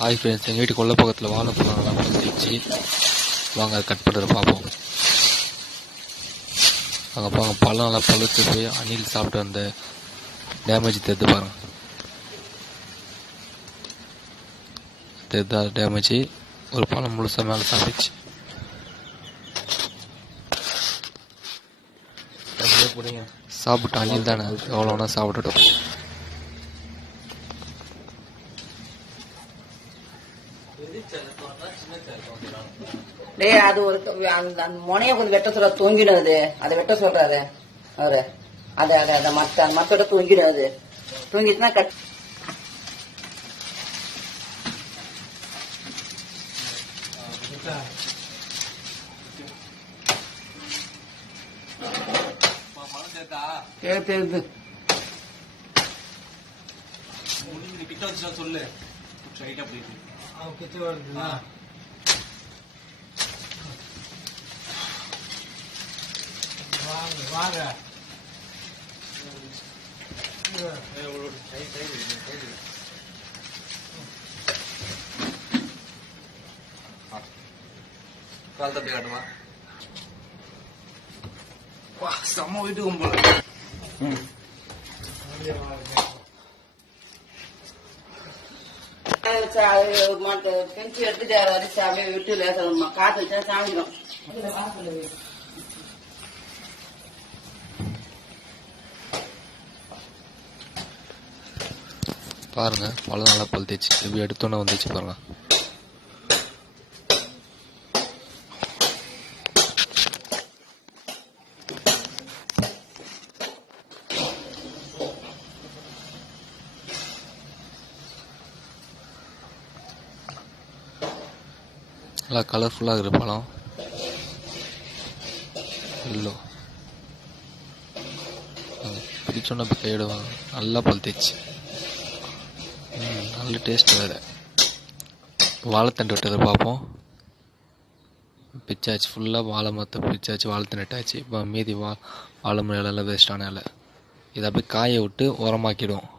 Hi friends, எங்கள் வீட்டு கொல்லை பக்கத்தில் வாழைப்பழம் நல்லா பழுத்துச்சு. வாங்க அதை கட் பண்ணுறத பார்ப்போம். அங்கே பாருங்க, பழம் நல்லா பழுத்து போய் அணில் சாப்பிட்டு அந்த டேமேஜ் தெரிந்து பாருங்க. தெரிதா டேமேஜ்? ஒரு பழம் முழுசாக மேலே சாப்பிடுச்சு. சாப்பிட்டு அணில் தானே, எவ்வளோனா சாப்பிட்டுட்டோம். அது ஒரு அந்த முனைய கொஞ்சம் வெட்ட சொல்ல தூங்கிடும். அதை வெட்ட சொல்றாரு அவரு. அதை மத்தோட தூங்கிடும். அது தூங்கிட்டுனா கட். சொல்லு வாங்க கால் தப்பி காட்டுமா? செம்ம வீட்டு கும்பல். பெஞ்சு எடுத்துட்டு வரிசை அப்படியே விட்டு லேசமா காத்து வச்சா சாமிடும். பாருங்க, பழம் நல்லா பழுத்துச்சு. இப்படி எடுத்தோன்னே வந்துச்சு பாருங்க. நல்லா கலர்ஃபுல்லாக இருக்கிற பழம். எல்லோ பிடிச்சோன்னா இப்போ கையிடுவாங்க. நல்லா பழுத்துச்சு. நல்ல டேஸ்ட் வேறு. வாழைத்தண்டு விட்டதை பார்ப்போம். பிச்சாச்சு, ஃபுல்லாக வாழை மரத்தை பிச்சாச்சு, வாழைத்தண்டு நட்டாச்சு. இப்போ மீதி வாழை மரம் இலை வேஸ்டான இலை. இதை அப்படியே காய விட்டு உரமாக்கிடுவோம்.